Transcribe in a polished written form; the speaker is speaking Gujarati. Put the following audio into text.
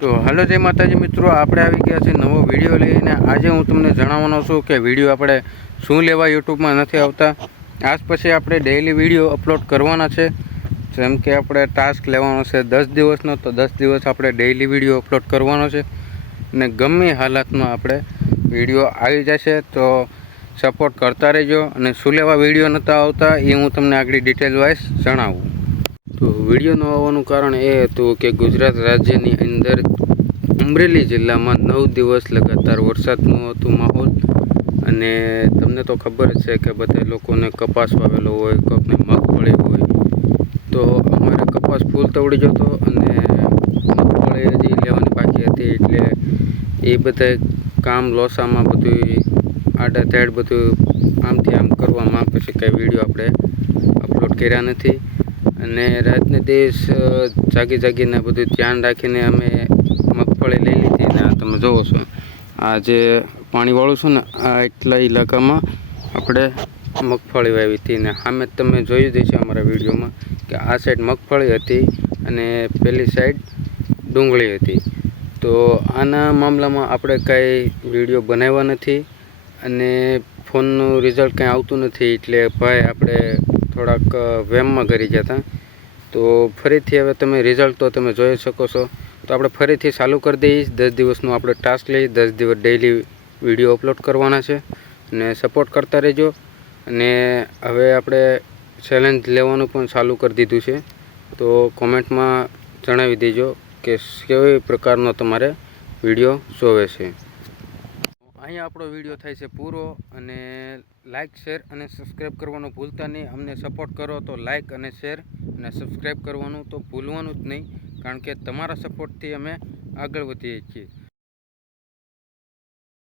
તો હાલો જય માતાજી મિત્રો, આપણે આવી ગયા છે નવો વિડીયો લઈને। આજે હું તમને જણાવવાનો છું કે વિડીયો આપણે શું લેવા યુટ્યુબમાં નથી આવતા। આજ પછી આપણે ડેઈલી વિડીયો અપલોડ કરવાના છે। જેમ કે આપણે ટાસ્ક લેવાનો છે 10 દિવસનો, તો 10 દિવસ આપણે ડેઈલી વિડીયો અપલોડ કરવાનો છે અને ગમે હાલતમાં આપણે વિડીયો આવી જશે। તો સપોર્ટ કરતા રહેજો અને શું લેવા વિડીયો નહોતા આવતા એ હું તમને આગળ ડિટેલ વાઇઝ જણાવું। તો વિડીયોનું આવવાનું કારણ એ હતું કે ગુજરાત રાજ્યની અંદર અમરેલી જિલ્લામાં 9 દિવસ લગાતાર વરસાદનું હતું માહોલ। અને તમને તો ખબર જ છે કે બધા લોકોને કપાસ વાવેલો હોય, કોઈકને મગફળી હોય, તો અમારે કપાસ ફૂલ તવડી જતો અને મગફળી હજી લેવાની બાકી હતી। એટલે એ બધા કામ લોસામાં બધું આડા ધેડ બધું આમથી આમ કરવામાં પછી કાંઈ વિડીયો આપણે અપલોડ કર્યા નથી। અને રાતને દિવસ જાગીને બધું ધ્યાન રાખીને અમે મગફળી લઈ લીધી ને તમે જોવો છો આ જે પાણીવાળું છે ને આ એટલા ઇલાકામાં આપણે મગફળી વાવી હતી ને સામે તમે જોઈ જ છે અમારા વિડીયોમાં કે આ સાઈડ મગફળી હતી અને પેલી સાઈડ ડુંગળી હતી। તો આના મામલામાં આપણે કાંઈ વિડીયો બનાવ્યા નથી અને ફોનનું રિઝલ્ટ કાંઈ આવતું નથી। એટલે ભાઈ આપણે થોડાક વેમમાં કરી ગયા હતા। તો ફરીથી હવે તમે રિઝલ્ટ તો તમે જોઈ શકો છો। તો આપણે ફરીથી ચાલુ કરી દઈએ। 10 દિવસનું આપણે ટાસ્ક લઈ 10 દિવસ ડેઈલી વિડીયો અપલોડ કરવાના છે અને સપોર્ટ કરતા રહેજો। અને હવે આપણે ચેલેન્જ લેવાનું પણ ચાલુ કરી દીધું છે, તો કોમેન્ટમાં જણાવી દેજો કે કેવી પ્રકારનો તમારે વિડીયો જોવે છે। અહીંયા આપણો વિડીયો થાય છે પૂરો અને લાઇક, શેર અને સબસ્ક્રાઈબ કરવાનું ભૂલતા નહીં। અમને સપોર્ટ કરો તો લાઇક અને શેર અને સબસ્ક્રાઈબ કરવાનું તો ભૂલવાનું જ નહીં, કારણ કે તમારા સપોર્ટથી અમે આગળ વધીએ છીએ।